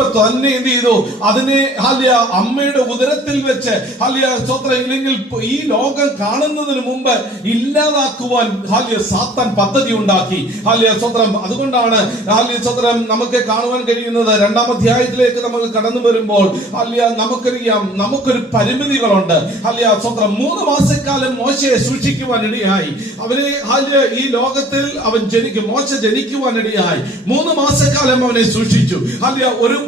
ഇപ്പൊ തന്നെ എന്ത് ചെയ്തു? അതിനെ ഹാലിയ അമ്മയുടെ ഉദരത്തിൽ വെച്ച് ഹാലിയ സ്വത്രം ഇല്ലെങ്കിൽ ഈ ലോകം കാണുന്നതിന് മുമ്പ് ഇല്ലാതാക്കുവാൻ ഹാലിയ സാത്താൻ പദ്ധതി ഉണ്ടാക്കി. ഹാലിയ സ്വത്രം അതുകൊണ്ടാണ് ഹാലിയ സ്വത്രം നമുക്ക് കാണുവാൻ കഴിയുന്നത്. 2-ാം അധ്യായത്തിലേക്ക് നമ്മൾ കടന്നു വരുമ്പോൾ ഹാലിയ നമുക്കറിയാം നമുക്കൊരു പരിമിതികളുണ്ട്. ഹാലിയ സ്വത്രം 3 മാസക്കാലം മോശയെ സൂക്ഷിക്കുവാൻ ഇടയായി. അവനെ ഹാലിയ ഈ ലോകത്തിൽ അവൻ മോശ ജനിക്കുവാൻ ഇടയായി. 3 മാസക്കാലം അവനെ സൂക്ഷിച്ചു. ഹാലിയ ഒരു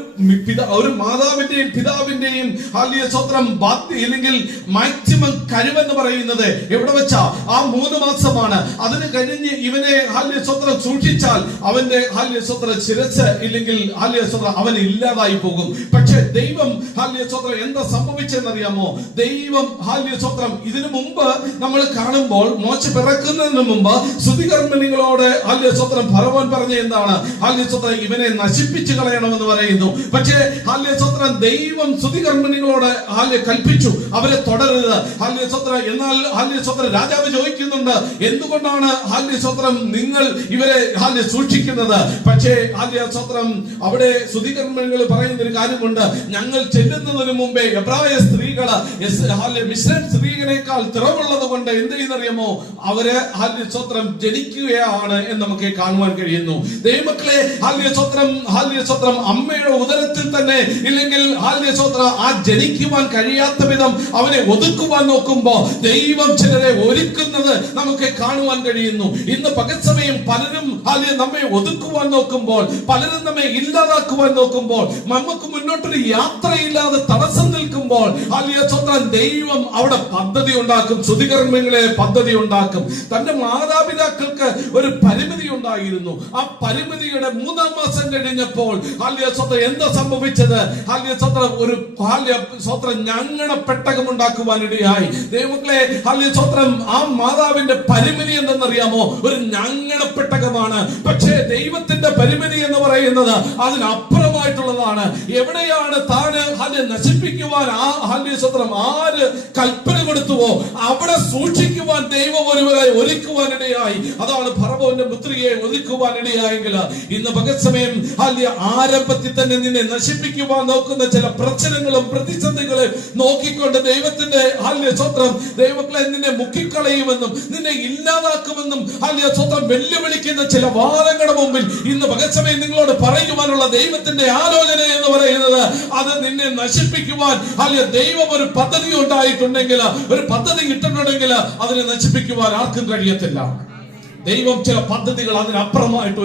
മാതാവിന്റെയും പിതാവിന്റെയും ഹാലിയ സ്വത്രം ഇല്ലെങ്കിൽ മാക്സിമം കഴിവെന്ന് പറയുന്നത് എവിടെ വെച്ചാ? ആ 3 മാസമാണ്. അതിന് കഴിഞ്ഞ് ഇവനെ ഹാലിയ സ്വത്രം സൂക്ഷിച്ചാൽ അവന്റെ ഹാലിയ സ്വത്രം ശിരസ് ഇല്ലെങ്കിൽ ഹാലിയ സ്വത്രം അവൻ ഇല്ലാതായി പോകും. പക്ഷെ ദൈവം ഹാലിയ സ്വത്രം എന്താ സംഭവിച്ചെന്നറിയാമോ? ദൈവം ഹാലിയ സ്വത്രം ഇതിനു മുമ്പ് നമ്മൾ കാണുമ്പോൾ മോശ പിറക്കുന്നതിന് മുമ്പ് സ്തുതികർമ്മിണികളോട് ഹാലിയ സ്വത്രം ഫറവോൻ പറഞ്ഞ എന്താണ്? ഹാലിയ സ്വത്രം ഇവനെ നശിപ്പിച്ചു കളയണമെന്ന് പറയുന്നു. പക്ഷേ ഹാലിയ സ്വത്രം ദൈവം സ്തുതികർമ്മിണികളോട് ഹാലിയ കൽപ്പിച്ചു അവരെ തുടരുത്. ഹാലിയ സ്വത്രം എന്നാൽ ഹാലിയ സ്വത്രം രാജാവ് ചോദിക്കുന്നുണ്ട്, എന്തുകൊണ്ടാണ് ഹാലിയ സ്വത്രം നിങ്ങൾ ഇവരെ ഹാലിയ സൂക്ഷിക്കുന്നത്? പക്ഷേ ഹാലിയ സ്വത്രം അവിടെ സ്തുതികർമ്മിണികൾ പറയുന്ന ഒരു കാര്യമുണ്ട്, ഞങ്ങൾ ചെല്ലുന്നതിന് മുമ്പേ എബ്രായ സ്ത്രീകള് മിശ്രം സ്ത്രീകളെക്കാൾ തിറവുള്ളത് കൊണ്ട് എന്ത് ചെയ്യുന്നറിയാമോ? അവര് ഹാലിയ സ്വത്രം ജനിക്കുകയാണ് എന്ന് നമുക്ക് കാണുവാൻ കഴിയുന്നു. ദൈവമക്കളെ, ഹാലിയ സ്വത്രം അമ്മയുടെ ഉദരത്തിൽ തന്നെ ഇല്ലെങ്കിൽ ഹാലിയ സ്വത്രം ആ ജനിക്കുവാൻ കഴിയാത്ത വിധം അവനെ ഒതുക്കുവാൻ നോക്കുമ്പോ ദൈവം ചിലരെ ഒരുക്കുന്നത് നമുക്ക് കാണുവാൻ കഴിയുന്നു. ഇന്ന് പകൽ സമയം പലരും ഹാലിയ നമ്മെ ഒതുക്കുവാൻ നോക്കുമ്പോൾ, പലരും നമ്മെ ഇല്ലാതാക്കുവാൻ നോക്കുമ്പോൾ, നമുക്ക് മുന്നോട്ടൊരു യാത്രയില്ലാതെ തടസ്സം നിൽക്കുമ്പോൾ ഹാലിയ സ്വത്രം ദൈവം അവിടെ പദ്ധതി ഉണ്ടാക്കും. സ്തുതികർമ്മികളെ പദ്ധതി ഉണ്ടാക്കും. തന്റെ മാതാപിതാക്കൾക്ക് ഒരു പരിമിതി ഉണ്ടായിരുന്നു. ആ പരിമിതിയുടെ 3-ാം മാസം കഴിഞ്ഞപ്പോൾ ഹാലിയ സ്വത്രം എന്താ സംഭവിച്ചത്? ഹാലിയ സ്വത്രം ഒരു ഹാലിയ സ്വത്രം ഞങ്ങണ പെട്ടകം ഉണ്ടാക്കുവാനിടയായി. ദൈവമക്കളെ, ഹാലിയ സ്വത്രം ആ മാതാവിന്റെ പരിമിതി എന്തെന്നറിയാമോ? ഒരു ഞങ്ങണ പെട്ടകമാണ്. പക്ഷേ ദൈവത്തിന്റെ പരിമിതി എന്ന് പറയുന്നത് അതിനപ്പുറമായിട്ടുള്ളതാണ്. എവിടെയാണ് താന് ഹാലിയ നശിപ്പിക്കുവാൻ ആ ഹാലിയ സ്വത്രം ആര് കൽപ്പന കൊടുത്തുവോ അവിടെ സൂക്ഷിക്കുവാൻ ദൈവം ഒരുവരെ ഒരുക്കുവാനിടയായി. അതാണ് ഫറവോന്റെ പുത്രിയെ ഒരുക്കുവാനിടയായെങ്കിൽ ഇന്ന് പകൽ സമയം ഹാലിയ ആരംഭത്തിൽ തന്നെ നിന്നെ നശിപ്പിക്കുവാൻ നോക്കുന്ന ചില പ്രശ്നങ്ങളും പ്രതിസന്ധികളും നോക്കിക്കൊണ്ട് ദൈവത്തിന്റെ ഹാലിയ സ്വത്രം ദൈവങ്ങളെ നിന്നെ മുക്കിക്കളയുമെന്നും നിന്നെ ഇല്ലാതാക്കുമെന്നും ഹാലിയ സ്വത്രം വെല്ലുവിളിക്കുന്ന ചില വാദങ്ങളുടെ മുമ്പിൽ ഇന്ന് പകൽ സമയം നിങ്ങളോട് പറയുവാനുള്ള ദൈവത്തിന്റെ ആലോചന എന്ന് പറയുന്നത് അത് നിന്നെ നശിപ്പിക്കുവാൻ ഹാലിയ ദൈവം ഒരു പദ്ധതി ഉണ്ടായിട്ടുണ്ടെങ്കിൽ, ഒരു പദ്ധതി ഇട്ടിട്ടുണ്ടെങ്കിൽ അതിനെ നശിപ്പിക്കുവാൻ ആർക്കും കഴിയത്തില്ല. ദൈവം ചില പദ്ധതികൾ അതിനപ്പുറമായിട്ട്